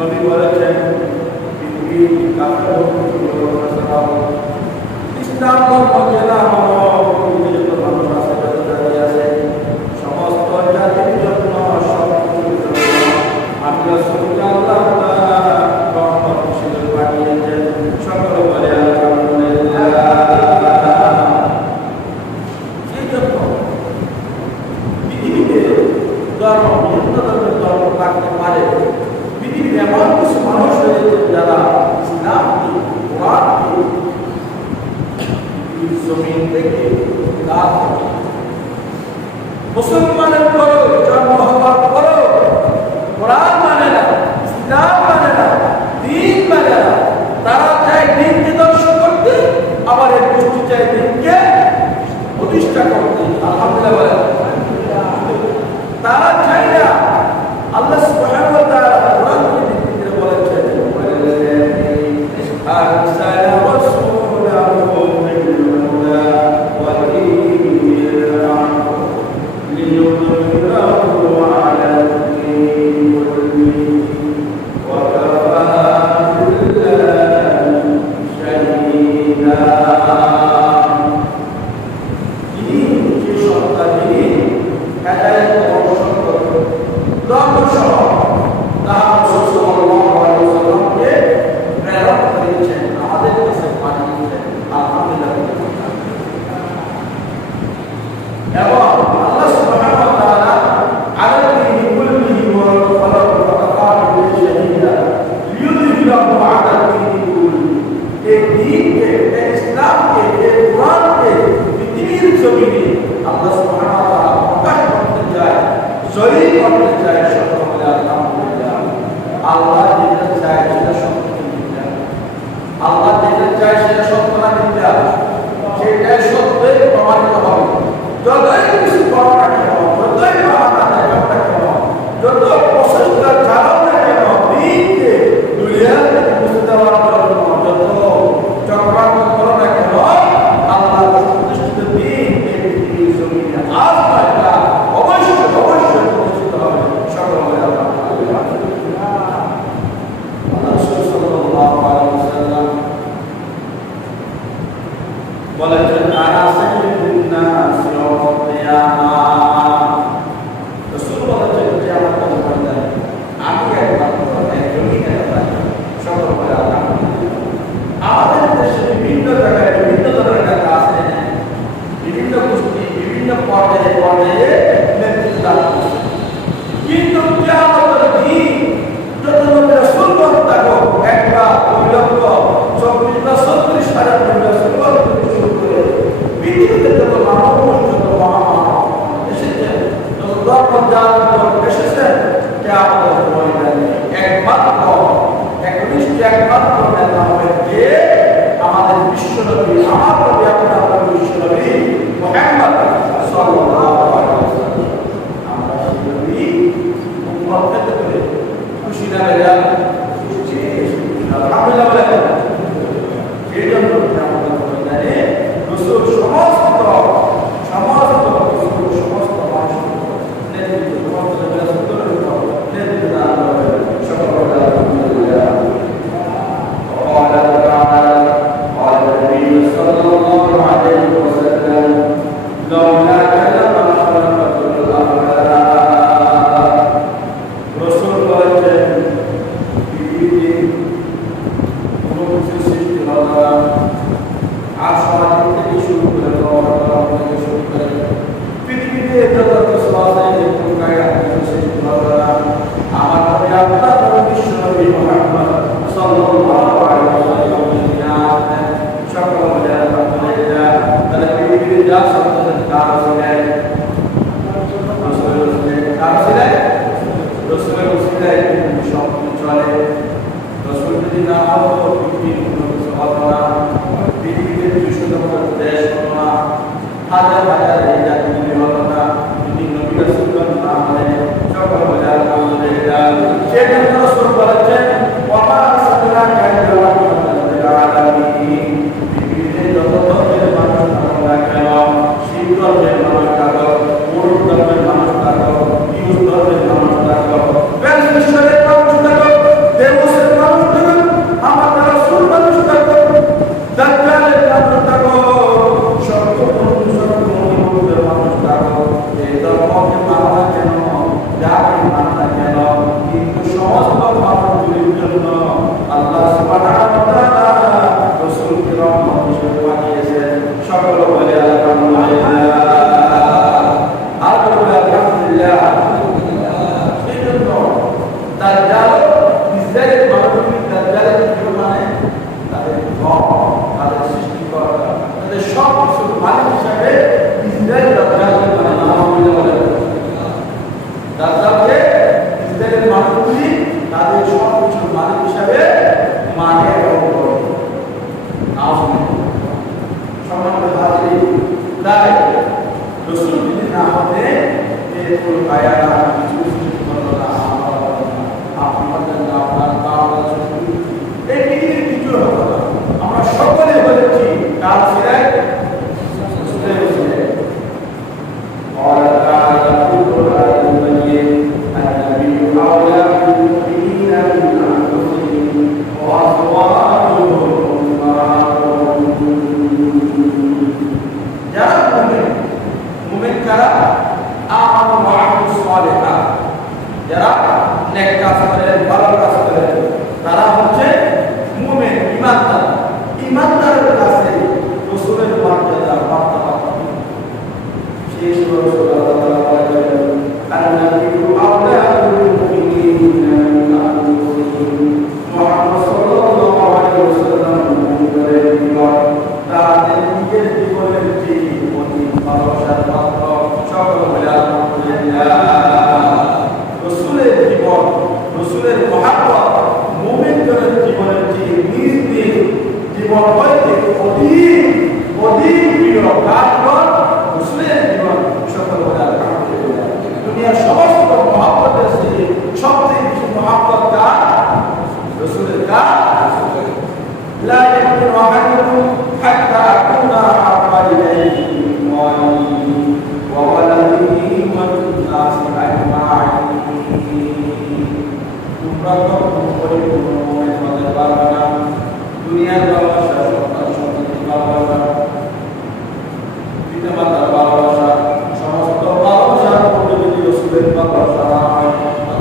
নবী বলেছেন পৃথিবীর কাফের ইসলাম ধর্ম যারা যত মানুষ আছে যত জাতি আছে সমস্ত জাতির জন্য সব কিছুর জন্য আমি রাসূলকে আল্লাহ তাআলা রহমত বানিয়েছেন। সকল বলে আলহামদুলিল্লাহ। এই জন্য পৃথিবীতে ধর্ম বিভিন্ন ধরনের ধর্ম থাকতে পারে। পৃথিবীর এমন কিছু মানুষ রয়েছে যারা ইসলামকে কোরআনকে জমিন থেকে মুসলমানের পরেও জন্ম হওয়ার পরেও কোরআন মানে না, ইসলাম মানে না, দিন মানে না। তারা চায় দিনকে দর্শন করতে, আবার এক গোষ্ঠী চায় দিনকে প্রতিষ্ঠা করতে। আলহামদুলিল্লাহ। তারা চায় না আল্লাহ সুবহানাহু ওয়া তাআলা কোরআনে দিতে বলেছেন আরসালা রাসূলাহু বিল হুদা ওয়া দীনিল হক লিইয়ুযহিরাহু আলা দ্দীনি কুল্লিহি ওয়া কাফা বিল্লাহি শাহীদা। যিনি যে সত্তা, যিনি হেদায়েত বর্ষণ করেন ধর্মসহ তার রাসূল সাল্লাল্লাহু আলাইহি ওয়াসাল্লামকে প্রেরণ করেছেন, আমাদের কাছে পাঠিয়েছেন। আলহামদুলিল্লাহ। এবং আল্লাহ সুবহানাহু ওয়া তাআলা আলা দীনি কুল্লিহি ওয়া কাফা বিল্লাহি শাহীদা লিইয়ুযহিরাহু আলা দীনি কুল্লিহি। এই দ্বীনকে, এই ইসলামকে, এই কোরআনকে পৃথিবীর জমিনে আল্লাহ সুবহানাহু ওয়া তাআলা প্রকাশ করতে চায়, জয়ী করতে চায়। সকল বলে আলহামদুলিল্লাহ। আল্লাহ যেটা চায় সেটা সত্য মিথ্যা, আল্লাহ যেটা চায় সেটা সত্য না মিথ্যা, সেটা সত্যই প্রমাণিত হবে। যতই কিছু করো না কেন, যতই বাহানা দেখাও না কেন, যত প্রচেষ্টা চালাও না কেন, দিনকে দুনিয়ার থেকে বুঝতে দেওয়ার জন্য যত চক্রান্ত করো না কেন, আল্লাহ প্রতিষ্ঠিত দিন এই পৃথিবীর জমিনে আজ না অবশ্যই অবশ্যই প্রতিষ্ঠিত হবে। সকল বলে আলহামদুলিল্লাহ। আল্লাহ রাসূল সাল্লাল্লাহু আলাইহি ওয়াসাল্লাম বলেছেন আনা সাইয়্যিদুন নাস ইয়াউমাল কিয়ামাহ। রাসূল বলেছেন কিয়ামতের ময়দানে আমি একজনই নেতা। সকল বলে আলহামদুলিল্লাহ। আমাদের দেশে বিভিন্ন জায়গায় বিভিন্ন ধরনের নেতা আছে, বিভিন্ন গোষ্ঠী বিভিন্ন পর্যায়ে নেতৃত্ব দান করছে। কিন্তু কিয়ামতের দিন যত নবী রাসূল থাকো, একটা 2,24,000 নবী রাসূল শুরু করে পৃথিবীতে যত মানুষ, যত মহামানব এসেছেন, যত ধর্ম জাতি এসেছেন, কিয়ামতের ময়দানে একমাত্র নেতা হবে যে আমাদের বিশ্বনবী, আমার নবী, আপনার বিশ্বনবী মুহাম্মদ সাল্লাল্লাহু আলাইহি ওয়াসাল্লাম। আমরা সেই নবী উম্মত পেতে করে খুশি না বেজা? আলহামদুলিল্লাহ। এই জন্য আমাদের ময়দানে রাসূল সমস্ত মানুষ নেতৃত্ব দান করে। সকল আলহামদুলিল্লাহ। قال تعالى قال النبي صلى الله عليه وسلم لولا كلام خلقت الأرض। রাসূল বলেছেন পৃথিবীতে কোনো কিছু সৃষ্টি হলো না, আসমান থেকে শুরু করে থেকে শুরু করে পৃথিবীতে যত কিছু আছে কোনো কিছু সৃষ্টি হলো না। আমার নবী, আপনার বিশ্বনবী মুহাম্মদ সাল্লাল্লাহু আলাইহি ওয়াসাল্লাম সকল বলে আলহামদুলিল্লাহ। তাহলে পৃথিবীতে যা সত্য কার ছিলেন? রাসূলের ছিলেন। কার ছিলেন? রাসূলের ছিলেন। সব কিছু চলে। রাসূল যদি না হতো পৃথিবীর কোনো কিছু হতো না। পৃথিবীতে 200 দেশ হতো না, হাজার হাজার এই জাতি হতো না। যদি নবী রাসূল না হলেন, সকল বলে আলহামদুলিল্লাহ। সেজন্য রাসূল বলেছেন ওয়া সাল্লাল্লাহু আলাইহি ওয়াসাল্লাম পৃথিবীতে যত ধর্মের মানুষ থাকুক না কেন, শিখ ধর্মের মানুষ থাকুক, বৌদ্ধ ধর্মের মানুষ থাকুক, হিন্দু ধর্মের মানুষ থাকুক, বেশ ঈশ্বরের মানুষ থাকুক, দেব উম্মত মানবদের জন্য আল্লাহ সুবহানাহু ওয়া তাআলা রাসূলকে রহমত হিসেবে পাঠিয়েছেন। সকল বলে আলহামদুলিল্লাহ। আর বলে আলহামদুলিল্লাহ। সেজন্য দাজ্জাল ইসরায়েলের মানবদের দাজ্জালের কি মানে তাদের রব, তাদের সৃষ্টিকর্তা, তাদের সব কিছুর মালিক হিসাবে ইসরায়েল দাজ্জালকে মানে আলহামদুলিল্লাহ। দাজ্জালকে ইসরায়েলের মানবগুলি তাদের সব কিছুর মালিক হিসাবে মানে এবং করে। সম্মানিত হাজির, তাই রাসূল যদি না হতে এরকম আয়াত কিছু কিছু ঘটনা আপনাদের না আপনার তাআলা এই পৃথিবীর কিছু হতো না। আমরা সকলে বলেছি কাল সিরায় রাসূলের উসিলায় قال تعالى في القرآن المجيد النبي أولى بالمؤمنين من أنفسهم وأزواجهم أمهاتهم যারা মুমিন কারা আমানু ওয়া আমিলুস সালিহাত, যারা নেক কাজ করে ভালো কাজ করে তারা হচ্ছে মুমিন ঈমানদার। ঈমানদারের কাছে রাসূলের মর্যাদা মার্তবা শেষ রাসূলুল্লাহ সাল্লাল্লাহু আলাইহি ওয়াসাল্লাম আন-নাবিয়্যু আওলা বিল মুমিনিনা মিন আনফুসিহিম মুহাম্মদ সাল্লাল্লাহু আলাইহি ওয়াসাল্লাম বলেন তাদের নিজের জীবনের চেয়ে অধিক ভালোবাসার পাত্র সকল বলে আলহামদুলিল্লাহ। রাসূলের জীবন, রাসূলের মহব্বত মুমিনদের জীবনের চেয়ে নিজ নিজ জীবন হইতে অধিক অধিক প্রিয়। কারণ রাসূলের জীবন সকল বলে আলহামদুলিল্লাহ। দুনিয়ার সমস্ত মহব্বতের চেয়ে সবচেয়ে বেশি মহব্বত কার? রাসূলের। কার? لا يؤمن أحدكم حتى أكون أحب إليه من والده وولده والناس أجمعين। তোমরা কখনো পরিপূর্ণ মুমিন হতে পারবে না, দুনিয়ার ভালোবাসা, সন্তান সন্ততির ভালোবাসা, পিতামাতার ভালোবাসা, সমস্ত ভালোবাসার মধ্যে যদি রাসূলের ভালোবাসা না হয়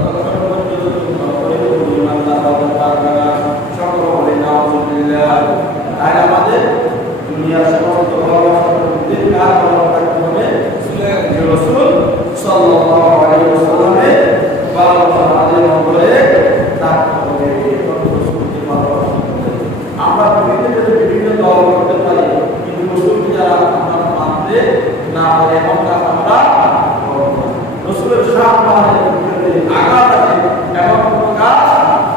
ততক্ষণ পর্যন্ত তোমরা পরিপূর্ণ ঈমানদার হতে পারবে না। সকল বলে নাউযুবিল্লাহ। তাই আমাদের দুনিয়ার সমস্ত ভালোবাসার মধ্যে কার ভালোবাসা থাকতে হবে? রাসূল সাল্লাল্লাহু আলাইহি ওয়াসাল্লামের ভালোবাসা আমাদের অন্তরে থাকতে হবে। রাসূলকে ভালোবাসা আমরা বিভিন্ন দল করতে পারি, কিন্তু রাসূলকে যারা আমরা মানতে না পারি এমন কাজ আমরা করব না। রাসূলের সামনে আঘাত আছে এমন কোনো কাজ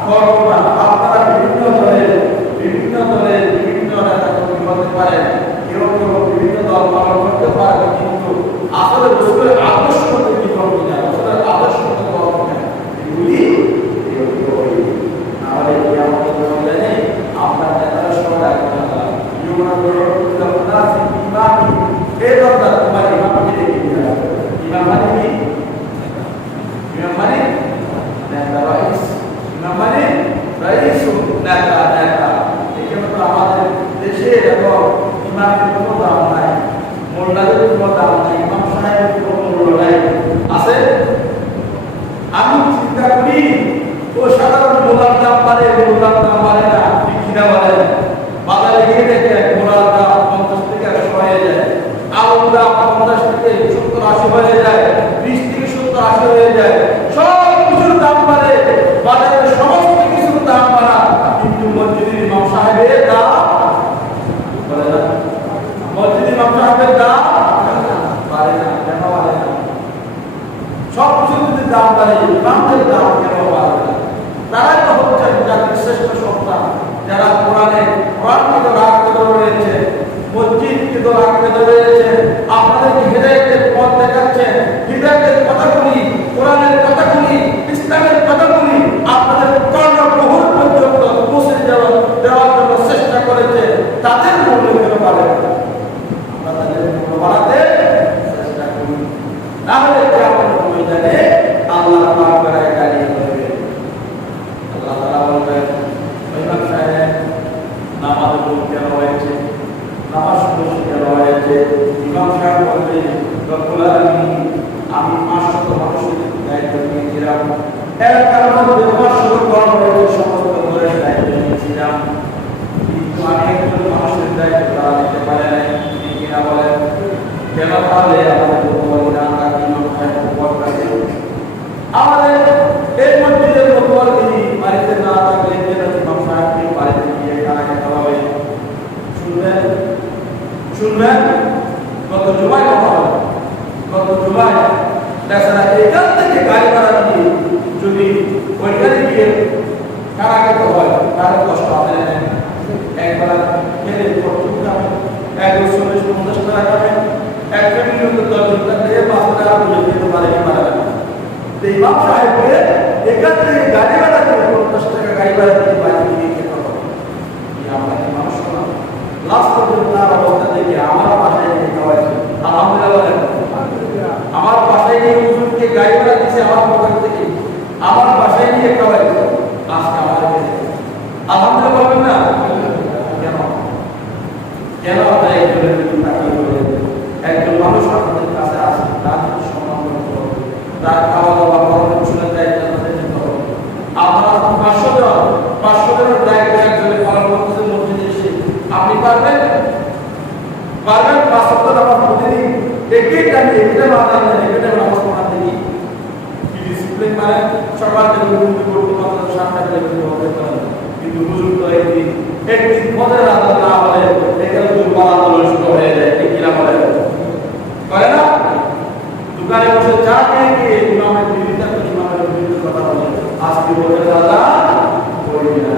করব না। আপনারা বিভিন্ন দলের বিভিন্ন নেতা কর্মী হতে পারেন, কেউ কেউ বিভিন্ন দল পালন করতে পারে, কিন্তু আসলে রাসূলের আদর্শ মতে জীবন কিনা, রাসূলের আদর্শ মতে দল কিনা এগুলি আমাদের কিয়ামতের ময়দানে আপনার নেতারা সবাই একজন এই দলটা তোমার ইমামকে ডেকে নিয়ে আসবে। ইমাম মানে কি? ইমাম মানে নেতা, রাইস। ইমাম মানে রাইস, নেতা, নেতা। এখানে তো আমাদের দেশে এবং ইমামের কোনো দাম নাই, মোল্লাদের কোনো দাম নাই, ইমাম সাহেবের কোনো মূল্য নাই। আছে? আমি চিন্তা করি ও সাধারণ মোল্লার দাম পারে, মোল্লার দাম পারে না, বিক্রিরা বলে বাজারে গিয়ে দেখে মোলার দাম 50 থেকে 100 হয়ে যায়, আলুর দাম 50 থেকে 70-80 হয়ে যায়, 20 থেকে 70-80 হয়ে যায়। সব কিছুর দাম বাড়ে, বাজারের সমস্ত কিছুর দাম বাড়া, কিন্তু মসজিদের ইমাম সাহেবের দাম বলে না। মসজিদের ইমাম সাহেবের দাম বাড়ে না। কেন বাড়ে না? সব কিছুর যদি দাম বাড়ে, ইমামদের দাম কেন বাড়ে না? তারাই তো হচ্ছে জাতির শ্রেষ্ঠ সন্তান, যারা কোরআনকে তো রাখতে রয়েছে, মসজিদকে তো রাখতে রয়েছে, আপনাদেরকে হিদায়াতের পথ দেখাচ্ছে। হিদায়াতের কথাগুলি, কোরআনের কথাগুলি, ইসলামের কথাগুলি আপনাদের কর্ণপ্রহর পর্যন্ত পৌঁছে দেওয়ার জন্য চেষ্টা করেছে। তাদের মূল্য কেন পাবে? আমরা তাদের মূল্য বাড়াতে চেষ্টা করি, নাহলে কিয়ামতের ময়দানে আল্লাহ পাক দাঁড়িয়ে যাবে। আল্লাহ তাআলা বলবেন, ইমাম সাহেব নামাজ পড়তে হয়েছে, নামাজ পড়তে হয়েছে। ইমাম সাহেব বলবেন, রব্বুল আলামিন, আমি 500 মানুষের দায়িত্ব নিয়েছিলাম, তাহলে আমাদের উপকারীরা ইমাম সাহেব উপকারী আমাদের এই মসজিদের উপকারী বাড়িতে না থাকলে ইমাম সাহেবকে বাড়িতে গিয়ে খানা খেতে হবে। শুনবেন গত জুমায় কথা হবে, গত জুমায় বেচারা এখান থেকে গাড়ি ভাড়া দিয়ে যদি ওইখানে গিয়ে খানা খেতে হয় তাহলে কষ্ট হবে না। একবার খেলে প্রচুর খাবে, 140-50 টাকা খাবে, এক ফ্যামিলির মধ্যে 10 জন থাকলে 5 টাকা করে খেতে পারে কি পারে না। তো ইমাম সাহেবকে এখান থেকে গাড়ি ভাড়া দিয়ে 50 টাকা গাড়ি ভাড়া দিয়ে বাড়ি নিয়ে খেতে হবে। আমরা ইমাম শোনা লাস্ট পর্যন্ত তার অবস্থা দেখে আমার বাসায় নিয়ে খাওয়াইছে, আলহামদুলিল্লাহ। আমার বাসায় নিয়ে হুজুরকে গাড়ি ভাড়া দিয়েছে আমার পকেট থেকে, আমার বাসায় নিয়ে খাওয়াইছে। আজকে আমার আলহামদুলিল্লাহ বলবেন না কেন? কেন আমরা একজনের দিকে তাকিয়ে বলে একজন মানুষ আপনাদের কাছে আসে, তার সম্মান করতে হবে, তার খাওয়া দাওয়া করার শুনে দায়িত্ব আমাদের নিতে হবে। আপনারা 500 জনের দায়িত্ব একজনের পালন করতেছেন মসজিদে এসে, আপনি পারবেন? 5 সপ্তাহ নামাজ প্রতিদিন একই টাইমে একটা নামাজ একটা নামাজ পড়াতে কি ডিসিপ্লিন মানে সকাল থেকে ঘুম করতে পারলে 7টা বেজে হবে কিন্তু হুজুর তো একদিন ফজরের আজান না বলে এখানে দুর্বল আন্দোলন শুরু হয়ে যায়, ঠিক কিনা বলে করে না? দোকানে বসে চা খেয়ে গিয়ে ইমামের বিরুদ্ধে কথা বলে আজকে ফজরের আজান পড়ি না,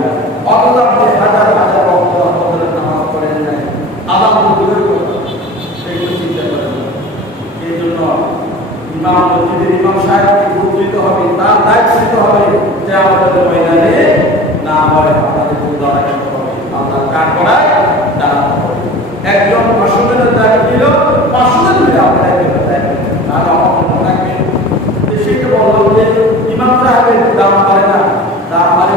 অথবা হাজার হাজার ফজরের নামাজ পড়ে যায়, আজান দূরের কথা এগুলো চিন্তা করে না। এই জন্য মসজিদের ইমাম সাহেবকে উপকৃত হবে, তার দায়িত্ব নিতে হবে যে আমাদের ময়দানে না হয় আপনাদের দাঁড়া করতে হবে, আপনার কাজ করায় দাঁড়াতে হবে। একজন 500 জনের দায়িত্ব নিল, 500 জন মিলে আপনার একজনের দায়িত্ব নিলেন, আর আমার মনে রাখবে সেটা বললাম যে ইমাম সাহেবের দাম পারে না, দাম পারে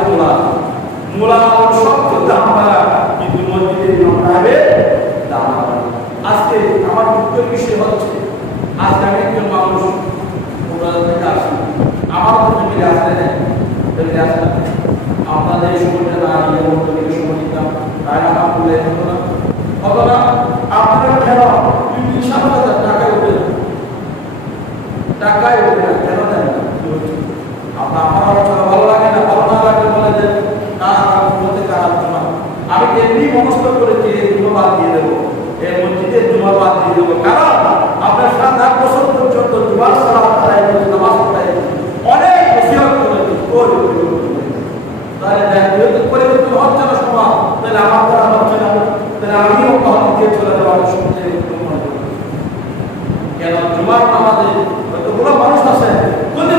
মূলা সব দাম পারা, কিন্তু মসজিদের ইমাম সাহেবের দাম পারে। আজকে আমার দুঃখের বিষয় হচ্ছে আজকে আমি একজন মানুষ থেকে আসি, আমার ফ্যামিলি আসতে নেই, আপনাদের এই সময়টা না নিয়ে মন্ত্রীকে সময় দিতাম, তাই আমার বলে হতো না, হতো না। আপনারা কেন 2-7,000 টাকায় উঠে না, টাকায় উঠে না কেন দেন না? আপনার ভালো লাগে না, ভালো না লাগলে বলে দেন না, বলতে খারাপ না। আমি এমনি মনস্থ করেছি জুমা বাদ দিয়ে দেবো, এই মসজিদে জুমা বাদ দিয়ে দেবো, কারণ আপনার 7-8 বছর পর্যন্ত জুমার সালাত আদায় করে নামাজ পড়াই অনেক নসিহত করেছি, তাহলে যেহেতু পরিবর্তন হচ্ছে না সমাজ, তাহলে আমার দ্বারা হচ্ছে না, তাহলে আমিও কথা দিয়ে চলে যাওয়ার সবচেয়ে কেন জুমার নামাজে হয়তো কোনো মানুষ আছে যদি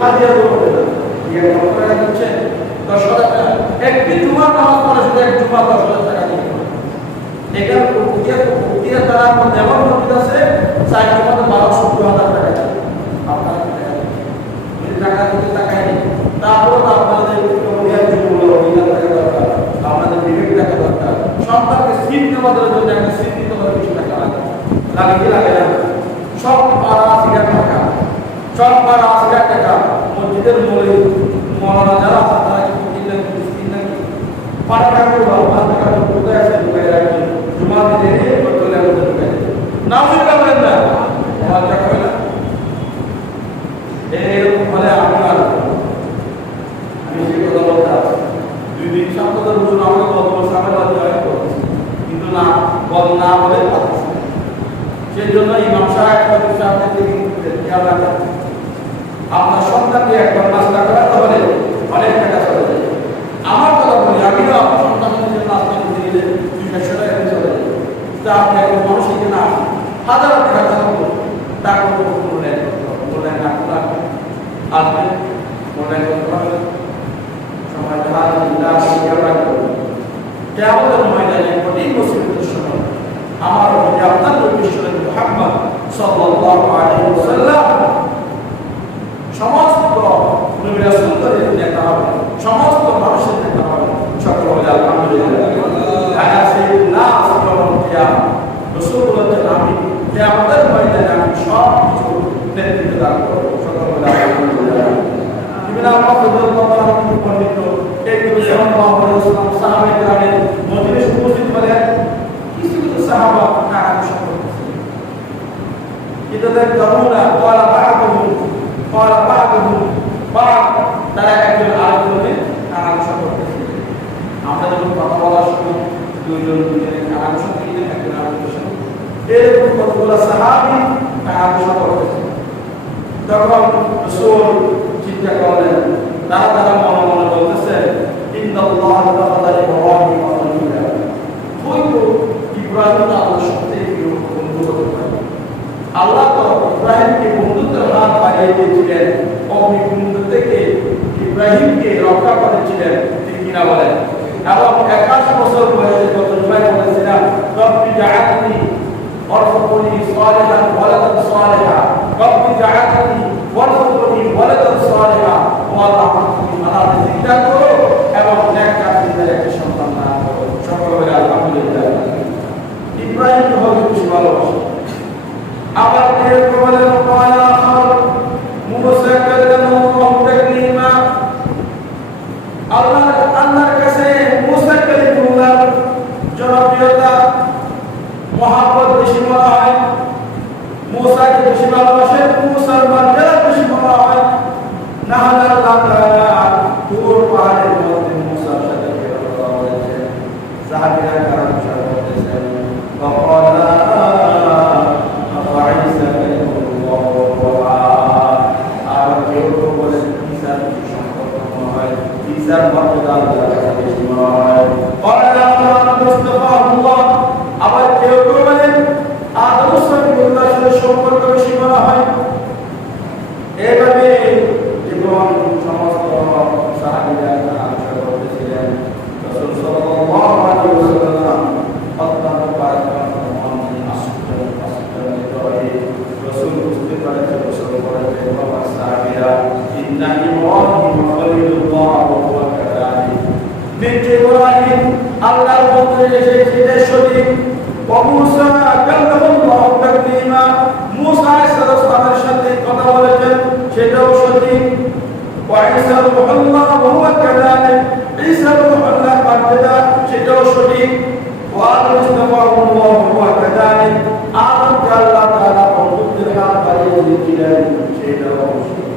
হাজিরা করতে দিচ্ছে 10,000 টাকা, একটি জুমার নামাজ পড়ে শুধু এক জুমা 10,000 টাকা দিয়ে এখানে প্রক্রিয়া তারা যেমন মসজিদ আছে 12,000 টাকা আপনার টাকা দিতে টাকাই নেই, তারপর আপনাদের আপনাদের বিবেক টাকা দরকার, সরকারকে সিট নেওয়াদের জন্য একটা সিট দিতে হবে, কিছু টাকা লাগে কি লাগে না? সব পাড়া 80,000 টাকা, সব পাড়া 80,000 টাকা মসজিদের মৌলানা যারা আছে তারা কিন্তু কিনলেন নাকি পাড়া টাকা করবো 5 টাকা কোথায় আছে ঢুকাই রাখবেন, জুমা দিতে নিয়ে চলে আসবে ঢুকাই না বুঝতে পারেন না, আমার টাকা হয় না এরকম ফলে আমি সেই কথা বলতে আছি 2-3 সপ্তাহ হুজুর আমাকে কত বছর আমার জয় করতেছে, কিন্তু না বল না বলে পাচ্ছে। সেই জন্য ইমাম সাহেব খেয়াল রাখেন, আপনার সন্তানকে একবার নাস্তা করাতে হলে অনেক টাকা চলে যায়। আমার কথা বলি, আমিও আমার সন্তানকে নাস্তা করতে গেলে 200 টাকা দিয়ে চলে যায়, তা আপনি একজন মানুষ এখানে আসেন 1000 টাকা থাকবো, টাকা মূল্যায়ন করতে হবে, মূল্যায়ন না করলে আসবেন, মূল্যায়ন করতে হবে। সময় কেমন ময়দানে কঠিন মুসিবতের সময় আমার আপনার বিশ্বের মুহাম্মদ সাল্লাল্লাহু আলাইহি ওয়াসাল্লাম সমস্ত নবী রাসূলদের নেতা হবে, সমস্ত মানুষের নেতা হবে, সকল বলে আলহামদুলিল্লাহ। আয়া সাইয়্যিদুনা সাল্লাল্লাহু আলাইহি রাসূলুল্লাহ আমি কিয়ামতের ময়দানে আমি সব কিছু নেতৃত্ব দান করব, সকল বলে আলহামদুলিল্লাহ। ইবনে আব্বাস রাদিয়াল্লাহু তাআলা পণ্ডিত একজন সাহাবা রাসূলুল্লাহ সাহাবায়ে কেরামের মজলিসে উপস্থিত হলেন, কিছু কিছু সাহাবা কাজ করতেছেন, ইতাযাক্কারুনা ক্বালা বা'দুহুম বা'দ, তারা একজন আরেকজনের কানাঘুষা করতেছে। আমরা যখন কথা বলার সময় দুজনের কানাঘুষা করলে একজন আরেকজনের সাথে এরকম কতগুলো সাহাবী কানাঘুষা করতেছে। তখন রাসূল চিন্তা করলেন, তারা মনে মনে বলতেছে, ইন্নাল্লাহ তাআলা ইব্রাহিম খলিলা, হয়তো ইব্রাহিম আল্লাহর সাথে বন্ধু হতে পারে। আল্লাহ তো ইব্রাহিমকে বন্ধুত্বের হাত বাড়িয়ে দিয়েছিলেন, অগ্নিকুণ্ড থেকে ইব্রাহিমকে রক্ষা করেছিলেন, ঠিক কিনা বলেন? এবং 21 বছর বয়সে যত ইব্রাহিম বলেছিলেন, রব্বি জাআলনি ওয়ারযুকনি সালিহান ওয়ালাদান সালিহা, রব্বি জাআলনি ওয়ারযুকনি ওয়ালাদান সালিহা ওয়া তাআফনি আলা জিন্দা করো এবং নেককার জিন্দার একটা সন্তান দান করো। সকলে আলহামদুলিল্লাহ। ইব্রাহিম হলো খুশি ভালোবাসা। আবার এর বলেন ওয়ালা আখর মুসা কাল্লামাহু তাকলিমা, আল্লাহর কাছে মুসা কালিমুল্লাহ জনপ্রিয়তা মহব্বত বেশি মনে হয়, মুসাকে বেশি ভালোবাসেন, মুসার মর্যাদা বেশি মনে হয়। নাহলে আল্লাহ তাআলা তুর পাহাড়ের মধ্যে মুসার সাথে কথা বলেছেন, সাহাবীরা কারণ সাথে বলেছেন ওয়াকালা আফাইসা কালিমুল্লাহ ওয়া আর কেউ বলেন ঈসার সম্পর্ক মনে হয়, ঈসার মর্যাদা আল্লাহর কাছে বেশি মনে হয়। ওয়ালা মুস্তাফাহুল্লাহ, আবার কেউ বলেন আদম সাল্লাল্লাহু আলাইহি সাথে সম্পর্ক বেশি মনে হয়। এভাবে জীবন সমস্ত সাহাবীরা আলোচনা করতেছিলেন। রাসূল সাল্লাল্লাহু আলাইহি ওয়াসাল্লাম অত্যন্ত পরাক্রমশালী রাসূল বুঝতে পারেছেন, রাসূল বলেছেন বাবা সাহাবীরা ইন্না ইব্রাহিম খলিলুল্লাহ ওয়া হুয়া কাযালিক, নিশ্চয় ইব্রাহিম আল্লাহর বন্ধু এসেছিলেন সঠিক। ওয়া মুসা কাল্লামাহু তাকলিমা, মুসা আলাইহিস সালামের সাথে কথা বলেছেন, সেটাও সঠিক। ওয়া ঈসা রূহুল্লাহ ওয়া হুয়া কাযালিক, ঈসা রূহুল্লাহ মর্যাদা সেটাও সঠিক। ওয়া মুস্তাফাহুল্লাহ ওয়া হুয়া কাযালিক, আদমকে আল্লাহ তাআলা বন্ধুত্বের হাত বাড়িয়ে দিয়েছিলেন, সেটাও সঠিক।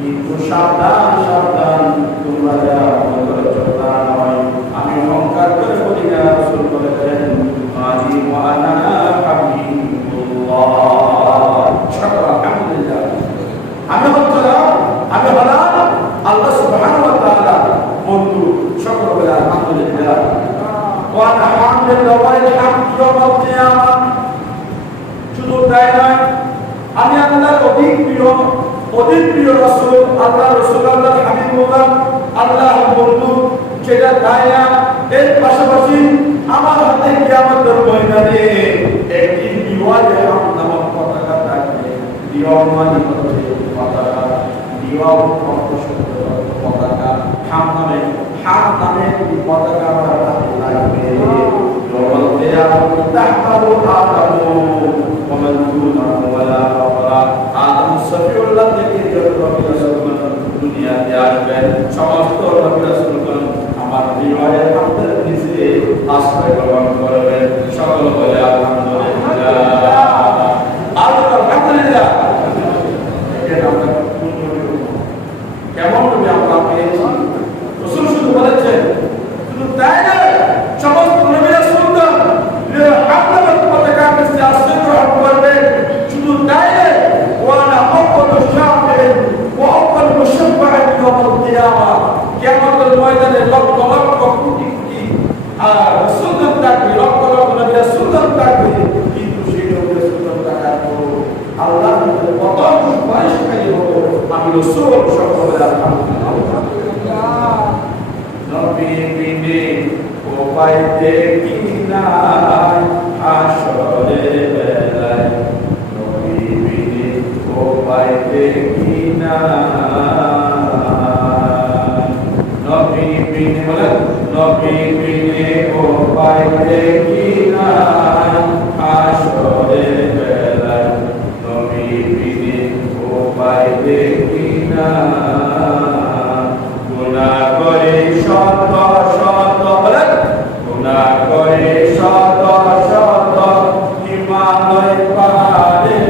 কিন্তু সাবধান তোমরা যারা অহংকার চলতা নয়। আমি অহংকার করে বলি না, রাসূল বলেছেন আজি ওয়া আনা হাবিবুল্লাহ। সকল আলহামদুলিল্লাহ। আমি হলাম আল্লাহ সুবহানাহু ওয়া তাআলা বন্ধু। সকল বলে আলহামদুলিল্লাহ। ওয়া আনা হামিদুল্লাহ ওয়া আলহামদু ইয়াউমাল কিয়ামা। শুধু তাই নয়, আমি আল্লাহর অধিক প্রিয় রাসূল, আল্লাহর রাসূল, আল্লাহর হাবিবুল্লাহ, আল্লাহর বন্ধু, সেটা তাই না, এর পাশাপাশি আমার হাতে কিয়ামতের ময়দানে একটি লিওয়ায়ে হাম নামক পতাকা থাকবে। লিওয়া মানে হচ্ছে পতাকা, লিওয়া পতাকা, হাম নামে একটি পতাকা আমার হাতে লাগবে। ইয়াউমাল কিয়ামাতি তাহতাহু আদামু ওয়া মান দুনাহু ওয়ালা ফাখরা। আদম সফিউল্লাহ থেকে যত নবী রাসূলগণ দুনিয়াতে আসবেন, সমস্ত নবী রাসূলগণ আমার লিওয়ায়ে হামদের নিচে আশ্রয় গ্রহণ করবেন। সকল বলে আলহামদুলিল্লাহ। আলহামদুলিল্লাহ। কেমন নবী আমরা পেয়েছি? রাসূল শুধু বলেছেন, শুধু তাই না, সমস্ত নবী রাসূলগণ আপনার পতাকা নিচে আশ্রয় গ্রহণ করবে। শুধু তাই না, ওয়ানা আউয়ালু শাফিঈন ওয়া আউয়ালু মুশাফফিঈন ইয়াউমাল কিয়ামা। কিয়ামতের ময়দানে লক্ষ লক্ষ কোটি কোটি রাসূলগণ থাকবে, লক্ষ লক্ষ নবী রাসূলগণ থাকবে, কিন্তু সেই নবী রাসূলগণ থাকার পর আল্লাহর কাছে কত পরিষ্কারই হলো আমি রাসূল। সকলে আলহামদুলিল্লাহ। নবী বিনে উপায় দেখি নাই হাসরের বেলায়, নবী বিনে উপায় দেখি নাই, নবী বিনে বলেন, নবী বিনে উপায় দেখি নাই হাসরের বেলায়, নবী বিনে উপায় দেখি নাই। গুনাহ করে শত শত বলেন, গুনাহ করে শত শত হিমালয় পাহাড়ের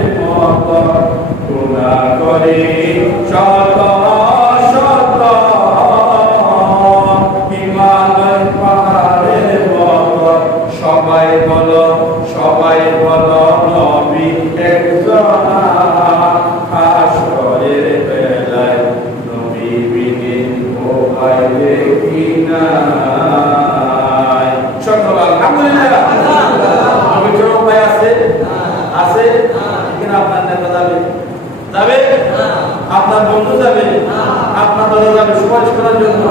নাই। সকল আলহামদুলিল্লাহ। আমি ছোট ভাই আছে আছে কিনা? আপনার নেতা যাবে যাবে, আপনার বন্ধু যাবে, আপনার দাদা যাবে সুপারিশ করার জন্য।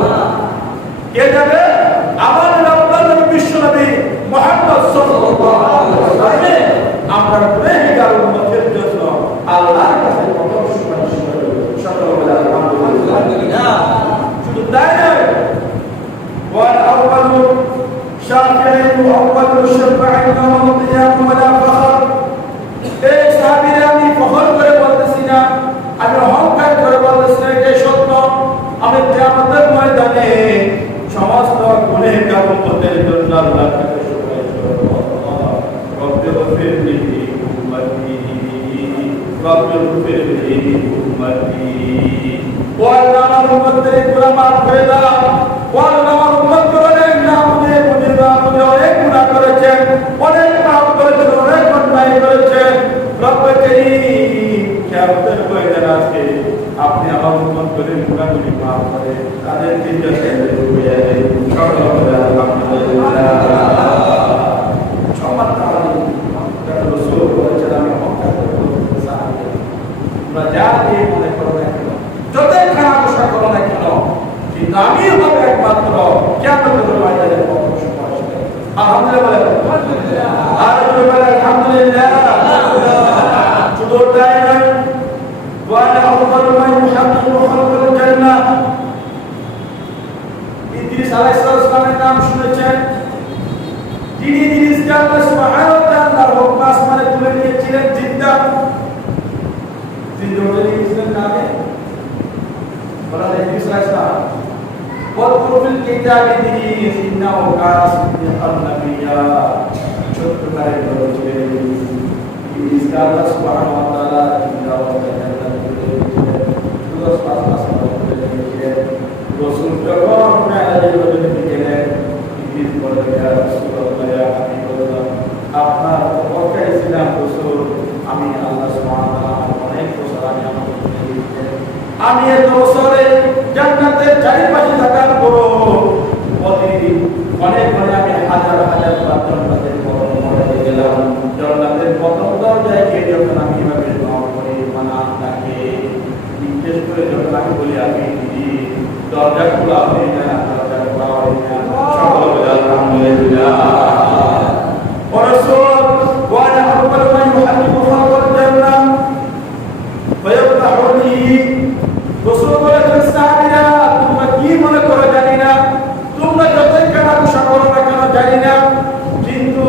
কে যাবে? আমার আপনার নবী বিশ্ব নবী মুহাম্মদ সাল্লাল্লাহু আলাইহি ওয়াসাল্লাম। আমরা গুনাহগার উম্মতের জন্য আল্লাহর কাছে কত সুপারিশ করব। সকল বলে আলহামদুলিল্লাহ। শুধু তাই নয়, ওয়াল আউয়ালু শাফিঈ ওয়া আউয়ালু শাফাঈ ইয়াউমুল কিয়ামah ওয়ালা ফখর। এই সাহাবীরা আমি ফখর করে বলতেছি না, আমি অহংকার করে বলতেছি না, এটা সত্য। আমি কিয়ামতের ময়দানে সমস্ত গুনাহগার উম্মতের জন্য আল্লাহর কাছে সুপারিশ করব। রব্বি গফিরলি উম্মতি, রব্বি গফিরলি উম্মতি। ও আল্লাহ, আমার উম্মতের গুনাহ মাফ করে দাও। ও আল্লাহ, আমার উম্মতগণ না বুঝে অনেক গুনাহ করেছেন, অনেক পাপ করেছেন, অনেক অন্যায় করেছেন। রব্বে কারীম, কিয়ামতের ময়দানে আজকে আপনি আমার উম্মতদের গুনাহগুলি মাফ করে তাদেরকে জান্নাতে ঢুকিয়ে দেন। সকল বলে আলহামদুলিল্লাহ। চমৎকার রাসূল বলেছেন, আমি অহংকার করে বলতে চাই, তোমরা যা দিয়ে মনে করো না কেন, যতই খারাপ আশা করো না কেন, কিন্তু আমি হবে একমাত্র কিয়ামতের ময়দানে কখনো সুপারিশ করব। আলহামদুলিল্লাহ। আর বলে আলহামদুলিল্লাহ। শুধু তাই নয়, ওয়ালা আফদালু মান ইউহাব্বিবু খালকাল জান্নাহ। ইদ্রিস আলাইহিস সালামের নাম শুনেছেন? যিনি ইদ্রিসকে আল্লাহ সুবহানাহু ওয়া তাআলার হুকুম আসমানে তুলে নিয়েছিলেন জিন্দা। জিন্দা বলে নিয়েছিলেন কাকে? বলা ইদ্রিস আলাইহিস সালাম। ওয়াযকুর ফিল কিতাবি ইদ্রিস ইন্নাহু কানা সিদ্দিকান নাবিয়্যা। ছোট্ট করে বলেছিলেন ইদ্রিসকে আল্লাহ সুবহানাহু ওয়া তাআলা জিন্দা অবস্থায় জান্নাতে তুলে নিয়েছিলেন। সুরজ পাঁচ তুলে নিয়েছিলেন। রাসূল যখন মেরাজের মধ্যে গেলেন, ইদ্রিস বলে, ইয়া রাসূলুল্লাহ, ইয়া হাবিবাল্লাহ, আপনার অপেক্ষায় ছিলাম রাসূল। আমি আল্লাহ সুবহানাহু ওয়া তাআলা অনেক বছর আমি আমাকে তুলে দিয়েছেন। আমি এত বছরে জান্নাতের চারিপাশে থাকার পরও প্রতিদিন অনেক আমি হাজার হাজার জান্নাতের পতন পড়ে গেলাম। জান্নাতের পতন দরজায় গিয়ে যখন আমি এভাবে দোয়া করি, মানা তাকে জিজ্ঞেস করে যখন আমি বলি, আমি দিদি দরজা খোলা হয় না, দরজা খোলা হয় না। সকল বলে আলহামদুলিল্লাহ। ওয়া রাসূল ওয়া আনা আউয়ালু মান ইউহাব্বিবু খালকাল জান্নাহ ওয়া ইয়াফতাহু লি। রাসূল বলেছেন, সাহাবীরা তোমরা কি মনে করো জানি না, তোমরা যতই খারাপ আশা করো না কেন জানি না, কিন্তু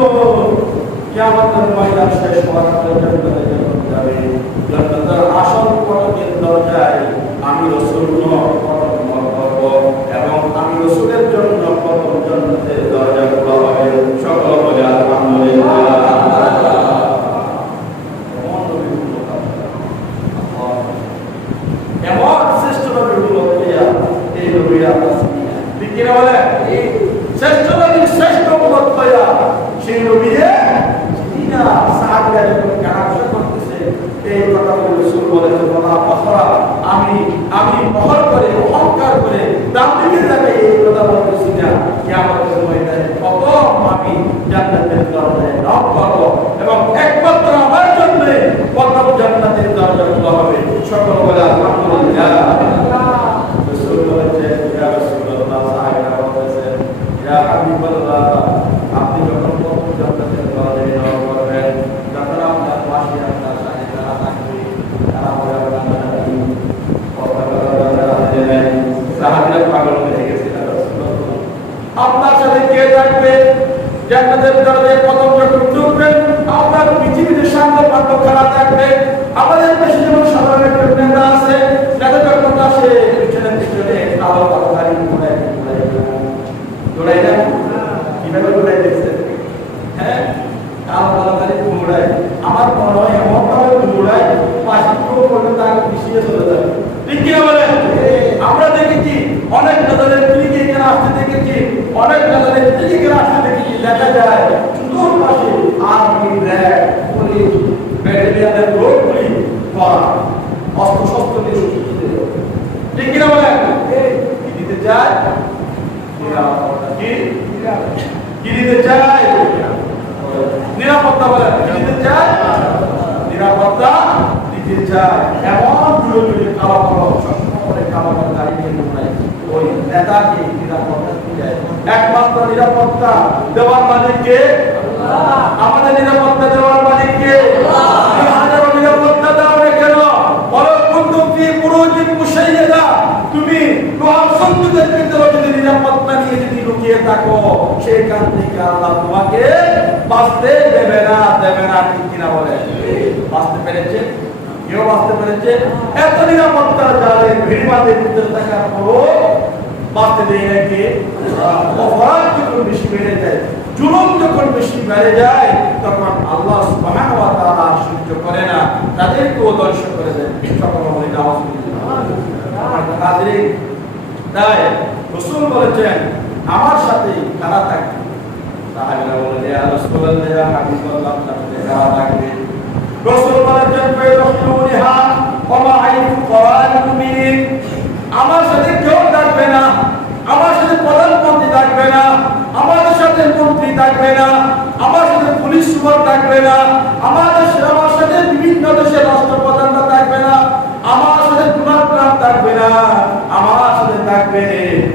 কিয়ামতের ময়দান শেষ হওয়ার পরে জান্নাতে যখন যাবে, জান্নাতের আসল ফটকের দরজায় আমি রাসূল পতন করব এবং আমি রাসূলের জন্য প্রথম জান্নাতের দরজা খোলা হবে। সকল বলে আলহামদুলিল্লাহ। এমন শ্রেষ্ঠ নবী হলো এই নবীরা ঠিক কিনা বলে? শ্রেষ্ঠ নবী শ্রেষ্ঠ উম্মত হইয়া সেই নবীরে চিনি না। সাহাবীরা যখন গানাশা করতেছে এই কথা বলে রাসূল বলেছেন, ওয়ালা ফখরা, আমি ফখর করে অহংকার করে দাম্ভিকের জায়গায় এই কথা বলতেছি না। কিয়ামতের ময়দানে কত আমি জান্নাতের দরজায় নক করব এবং একমাত্র আমার জন্য প্রথম জান্নাতের দরজা খোলা হবে। সকল বলে আলহামদুলিল্লাহ। রাসূল বলেছেন, ইয়া রাসূলুল্লাহ, সাহাবীরা বলেছেন, ইয়া হাবিবাল্লাহ, আপনি যখন প্রথম জান্নাতের দরজায় নক করবেন, যখন আপনার পাশে আপনার সাথে যারা থাকবে তারা বলে, সাহাবীরা পাগল হয়ে গেছিল, রাসূলুল্লাহ আপনার সাথে কে থাকবে? জান্নাতের দরজায় প্রথম যখন ঢুকবেন আপনার পৃথিবীতে সামনে পাত্র খারাপ থাকবে। আমাদের দেশে যেমন সাধারণ একটা নেতা আছে, নেতা যখন আসে পিছনে পিছনে কালো পাতারি দৌড়াই না, কিভাবে দৌড়াই দেখছেন? হ্যাঁ, কালো পাতারি দৌড়ায়। আমার মনে হয় এমন ভাবে দৌড়ায় পাশে পুরো করলে তাকে পিছিয়ে চলে যাবে। ঠিক কিনা বলে? আমরা দেখেছি অনেক নেতাদের ক্লিনিকে এখানে আসতে দেখেছি, অনেক নেতাদের ক্লিনিকে আসতে দেখেছি, দেখা যায় চতুর পাশে আর্মি, র্যাব, পুলিশ, ব্যাটালিয়নের লোকগুলি করা অস্ত্র শস্ত্র নিয়ে। ঠিক কিনা বলে? চায়? নিরাপত্তা বলে কি দিতে চায়? নিরাপত্তা দিতে চায়। এমন জুড়ে কালো কালো সবসময় কালো কালো গাড়ি নিয়ে ঘুমায়, ওই নেতাকে নিরাপত্তা দিতে চায়। একমাত্র নিরাপত্তা দেওয়ার মালিক কে? আমাদের নিরাপত্তা দেওয়ার মালিক কে? হাজারো নিরাপত্তা দাও না কেন? বলো কুনতুম ফি বুরুজিন মুশাইয়াদা, তুমি লোহার সন্তুদের ভিতরে যদি নিরাপত্তা নিয়ে যদি লুকিয়ে থাকো, সেখান থেকে আল্লাহ তোমাকে বাঁচতে দেবে না, দেবে না। ঠিক কিনা বলে? বাঁচতে পেরেছে? কেউ বাঁচতে পেরেছে? এত নিরাপত্তা জালে ভিড়বাদের ভিতরে থাকার পরও বাঁচতে দেয় নাকি? অপরাধ যখন বেশি বেড়ে যায়, জুলুম যখন বেশি বেড়ে যায়, তখন আল্লাহ সুবহানাহু ওয়া তাআলা সহ্য করে না, তাদেরকেও ধ্বংস করে দেন। সকল বলি নাউযুবিল্লাহ। তাই রাসূল বলেছেন আমার সাথে কারা থাকবে? সাহাবীরা বলেন ইয়া রাসূলুল্লাহ, ইয়া হাবিবাল্লাহ, সাথে কারা থাকবে? রাসূল বলেছেন ফায়ুনিহা ওয়া মা'আইফু করাল মুমিনিন, আমার সাথে কেউ থাকবে না, আমার সাথে প্রধানমন্ত্রী থাকবে না, আমাদের সাথে মন্ত্রী থাকবে না, আমার সাথে পুলিশ সুপার থাকবে না, আমার সাথে বিভিন্ন দেশের রাষ্ট্রপ্রধানরা থাকবে না, আমার সাথে ডোনাল্ড থাকবে না, আমার সাথে থাকবে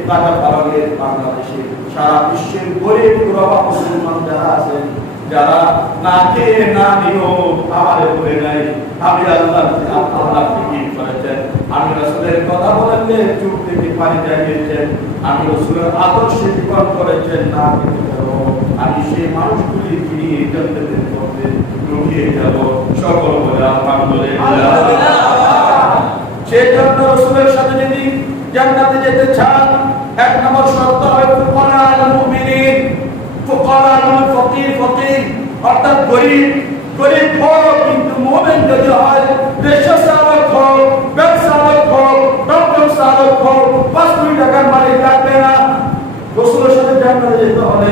টাকা পালনের বাংলাদেশে সারা বিশ্বের গরিব গুরবা মুসলমান যারা আছেন, যারা না খেয়ে না নিও আমার বলে নাই, আমি আল্লাহ ফিকির করেছেন, আমি রাসূলের কথা বললে চুপ থেকে পানি জাগিয়েছেন, আমি রাসূলের আদর্শে জীবন করেছেন, না কিন্তু আমি সেই মানুষগুলি নিয়ে জান্নাতের পথে ঢুকিয়ে যাব। সকল বলে আলহামদুলিল্লাহ। সেই জন্য রাসূলের সাথে যদি জান্নাতে যেতে চান, এক নম্বর শর্ত হয় ফুকারাল মুমিনিন, ফুকারাল ফকির, ফকির অর্থাৎ গরিব, গরিব হোক কিন্তু মুমিন যদি হয়, রিকশা চালক হোক, ব্যবসা চালক হোক, টমটম চালক হোক, 5 কোটি টাকার মালিক লাগবে না। রাসূলের সাথে জান্নাতে যেতে হলে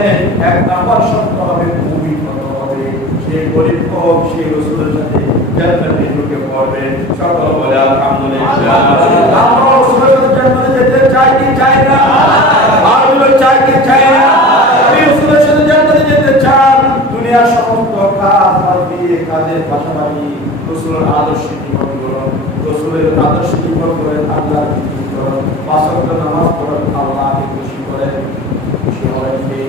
এক নম্বর শর্ত হবে মুমিন হতে হবে। সেই গরিব হোক, সেই রাসূলের সাথে জান্নাতে ঢুকে পড়বে। সকল বলে আলহামদুলিল্লাহ। আমরা রাসূলের সাথে জান্নাতে যেতে চাই কি চাই না? আমরা চাই কি চাই না? রাসূলের সাথে জান্নাতে যেতে চান, দুনিয়ার সমস্ত কাজ বাদ দিয়ে কাজের পাশাপাশি রাসূলের আদর্শ জীবন করুন, রাসূলের আদর্শ জীবন করে আল্লাহর খুশি করুন, 5 ওয়াক্ত নামাজ পড়ুন, আল্লাহকে খুশি করে খুশি হবেন কে?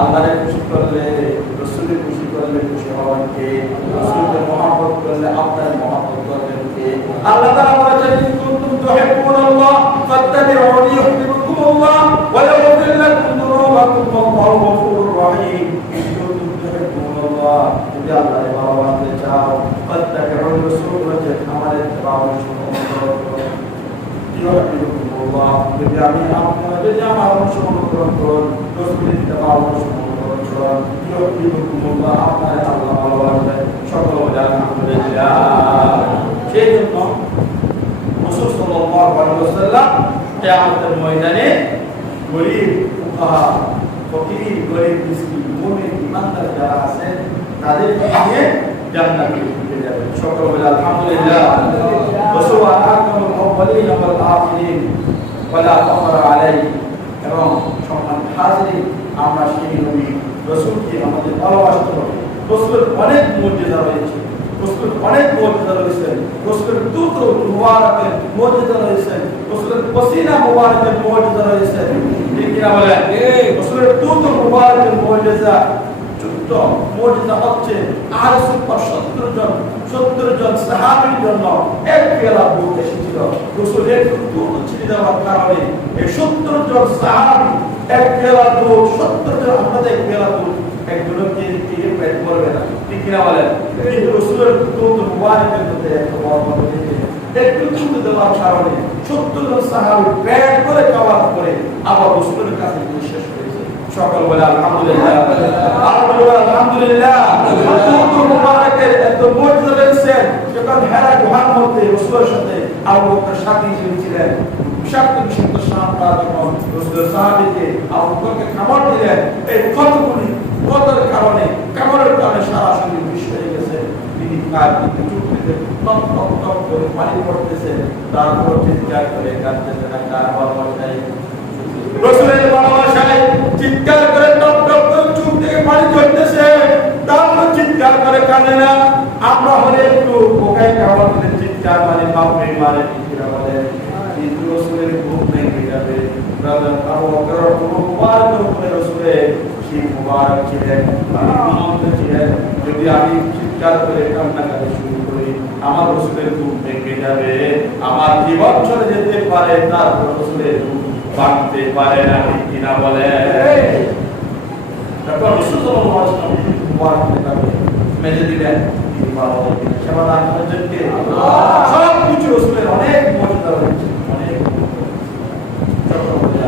আল্লাহকে খুশি করলে, রাসূলকে খুশি করলে খুশি হবেন কে? রাসূলকে মহব্বত করলে আপনার মহব্বত করবেন কে? আল্লাহ তাআলা বলেছেন কুনতুম তুহিব্বুনাল্লাহ ফাত্তাবিউনি ইউহিব্বুকুমুল্লাহ ওয়া ইয়াগফির লাকুম যুনুবাকুম ওয়াল্লাহু গফুরুর রহিম। কুনতুম তুহিব্বুনাল্লাহ, যদি আল্লাহকে ভালোবাসতে চাও, ফাত্তাবিউনি রাসূল বলেছেন আমার ইত্তিবা অনুসরণ করো। ইউহিব্বুকুমুল্লাহ, যদি আমি আপনারা যদি আমার অনুসরণ করুন, রাসূলের ইত্তিবা অনুসরণ করুন, ইউহিব্বুকুমুল্লাহ, আপনারা আল্লাহ ভালোবাসবেন। সকল বলে আলহামদুলিল্লাহ। সেই জন্য রাসূল সাল্লাল্লাহু আলাইহি ওয়াসাল্লাম কিয়ামতের ময়দানে গরীব, ফুকাহা, ফকির, গরীব, মিসকিন, মুমিন, ইমানদার যারা আছেন তাদের নিয়ে জান্নাতে ঢুকে যাবেন। সকল বলে আলহামদুলিল্লাহ। রাসূল আকরামুল আউয়ালিন ওয়াল আখিরিন ওয়ালা ফাখর আলাইহি। এবং সম্মানিত হাজিরিন, আমরা সেই নবী রাসূলকে আমাদের ভালোবাসতে হবে। রাসূলের অনেক মুজিজা রয়েছে, রাসূলের অনেক মুজিজা রয়েছে, রাসূলের দুধ মুবারকের মুজিজা রয়েছে, রাসূলের পসিনা মুবারকের মুজিজা রয়েছে। ঠিক কি না বলেন? রাসূলের দুধ মুবারকের মুজিজা যুক্ত মুজিজা হচ্ছে আর 70 জন সাহাবীর জন্য এক পেয়ালা দুধ এসেছিল। রাসূলের দুধ ছিটিয়ে দেওয়ার কারণে এই 70 জন সাহাবী এক পেয়ালা দুধ, 70 জন আমাদের এক পেয়ালা দুধ একজনকে দিয়ে পেট ভরবে না। ঠিক কিনা বলেন? কিন্তু রাসূলের দুধ মুবারকের মধ্যে একটা বরকত রয়েছে। একটু দুধ দেওয়ার কারণে 70 জন সাহাবী পেট ভরে খাওয়ার পরে আবার রাসূলের কাছে বিশ্বাস করেছে। সকল বলে আলহামদুলিল্লাহ। আলহামদুলিল্লাহ। দুধ মুবারকের এত মুজিজা রয়েছে, যখন হেরা গুহার মধ্যে রাসূলের সাথে আবু বকর সাথী ছিলেন, বিষাক্ত সাপরা যখন রাসূলের সাহাবীকে আবু বকরকে খাবার দিলেন, এই কতগুলি কতর কারণে কামড়ের কারণে সারা শরীর বিষ হয়ে গেছে। তিনি কার কিন্তু চুপ থেকে টপ টপ টপ করে পানি পড়তেছে, তারপর চিৎকার করে কাঁদতেছেন, কার ভালোবাসায় রাসূলের ভালোবাসায় চিৎকার করে টপ টপ করে চুপ কাঁদে না, আমরা হলে একটু বোকাই কামাতে চিৎকার মানে বাপরে মানে কিরা বলে কিন্তু রসুলের ঘুম ভেঙে যাবে। ব্রাদার আবু বকর মুবারক করে রসুলের সেই মুবারক ছিলেন, আনন্দ ছিলেন। যদি আমি চিৎকার করে কান্নাকাটি শুরু করি আমার রসুলের ঘুম ভেঙে যাবে, আমার জীবন চলে যেতে পারে, তারপর রসুলের ঘুম ভাঙতে পারে না, ঠিক কিনা বলে। তারপর রসুল সাল্লাল্লাহু আলাইহি ওয়াসাল্লাম মুবারক করে মেজে দিলেন, সেবা দান করেছেন কে? সব কিছু রসুলের অনেক মর্যাদা রয়েছে, অনেক।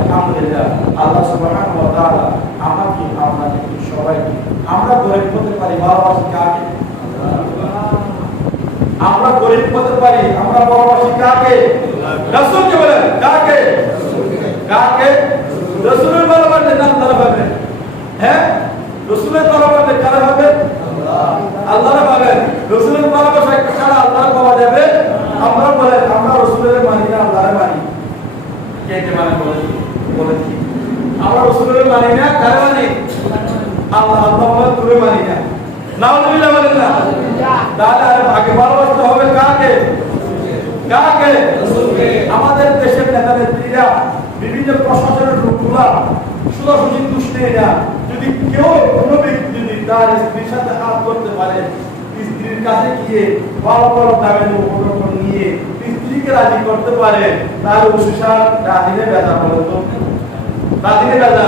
আলহামদুলিল্লাহ, আল্লাহ সুবহানাহু ওয়া তাআলা আমাকে আপনাকে সবাইকে আমরা গরিব হতে পারি, ভালোবাসি কাকে? আমরা গরিব হতে পারি, আমরা ভালোবাসি কাকে? রাসূলকে বলেন, কাকে? কাকে? রাসূলের ভালোবাসলে নাম তারা পাবেন। হ্যাঁ, রাসূলের ভালোবাসলে কারা হবে? আল্লাহ পাবেন। রাসূলের ভালোবাসা ছাড়া আল্লাহ পাওয়া যাবে? আমরা বলেন, আমরা রাসূলের মানি না, আল্লাহর মানি। কে কে মানে বলেন কি? আমরা রাসূলের মানি না, কারে মানি? আল্লাহ তুলে মানি না। নাউযুবিল্লাহ বলেন না। তাহলে আগে ভালোবাসতে হবে কাকে? কাকে? রাসূলকে। আমাদের দেশের নেতা নেত্রীরা, বিভিন্ন প্রশাসনের লোকগুলা সোজাসুজি দুষ্টেরা, যদি কেউ কোনো ব্যক্তি যদি তার স্ত্রীর সাথে হাত করতে পারে, স্ত্রীর কাছে গিয়ে বড় বড় দামের উপকরণ নিয়ে স্ত্রীকে রাজি করতে পারে, তাহলে উশিষা রাজিনে বেজা বলে তো, রাজিনে বেজা,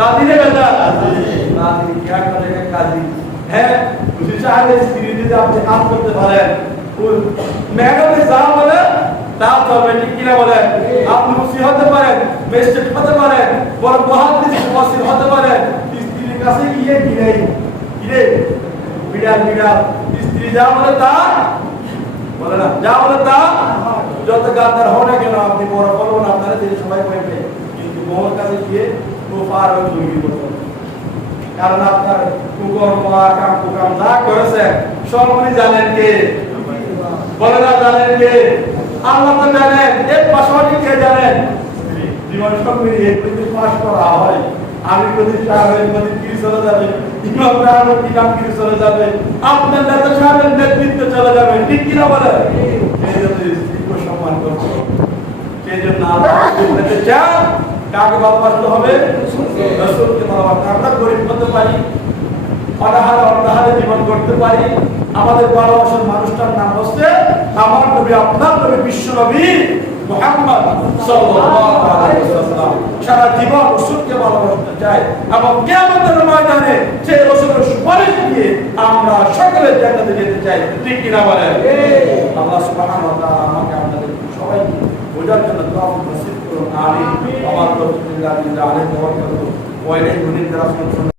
রাজিনে বেজা, রাজি কি একটা জায়গায় কাজী। হ্যাঁ, উশিষা আগে স্ত্রী যদি আপনি হাত করতে পারেন, ম্যাডামে যা বলে তা চলবে, ঠিক কিনা বলেন? আপনি খুশি হতে পারেন, ম্যাজিস্ট্রেট হতে পারেন, বড় মহাদ্দেশ ওয়াসিল হতে পারেন, স্ত্রীর কাছে গিয়ে গিরে বিড়াল বিড়াল স্ত্রী যা বলে তা বলে না, যা বলে তা। যত গাদ্দার হও না কেন, আপনি বড় বলবো না, আপনারা যে সবাই পাইবে, কিন্তু বউর কাছে গিয়ে তো পার হয়ে তৈরি করতে, কারণ আপনার কুকর্ম কাম কুকাম যা করেছেন সব উনি জানেন কে? বলে না, জানেন কে? আল্লাহ তো জানেন, এর পাশাপাশি কে জানেন? জীবন সব মিলিয়ে যদি পাশ করা হয়, আমি যদি সাহেবের মধ্যে কি চলে যাবে, ইমাম সাহেবের কি নাম কি চলে যাবে, আপনার নেতা সাহেবের নেতৃত্ব চলে যাবে, ঠিক কিনা বলে? এই জন্য স্ত্রীকে সম্মান করতে হবে। সেই জন্য আল্লাহ বলতে চান, কাকে ভালোবাসতে হবে? রাসূলকে ভালোবাসতে। আমরা গরিব হতে পারি, অনাহারে অনাহারে জীবন করতে পারি, আমাদের ভালোবাসার মানুষটার নাম হচ্ছে আমার নবী, আপনার নবী, বিশ্ব নবী মুহাম্মদ সাল্লাল্লাহু আলাইহি ওয়াসাল্লাম। সারা জীবন রাসূলকে ভালোবাসতে চাই এবং কিয়ামতের ময়দানে সেই রাসূলের সুপারিশ দিয়ে আমরা সকলে জান্নাতে যেতে চাই, ঠিক কি না বলেন? আল্লাহ সুবহানাহু ওয়া তাআলা আমাকে আপনাদের সবাইকে বোঝার জন্য তৌফিক নসিব করুন। আমিন। ওয়া মা তাওফীক ইল্লা বিল্লাহ, আলাইহি ওয়া সাল্লাম ওয়া ইলাইহি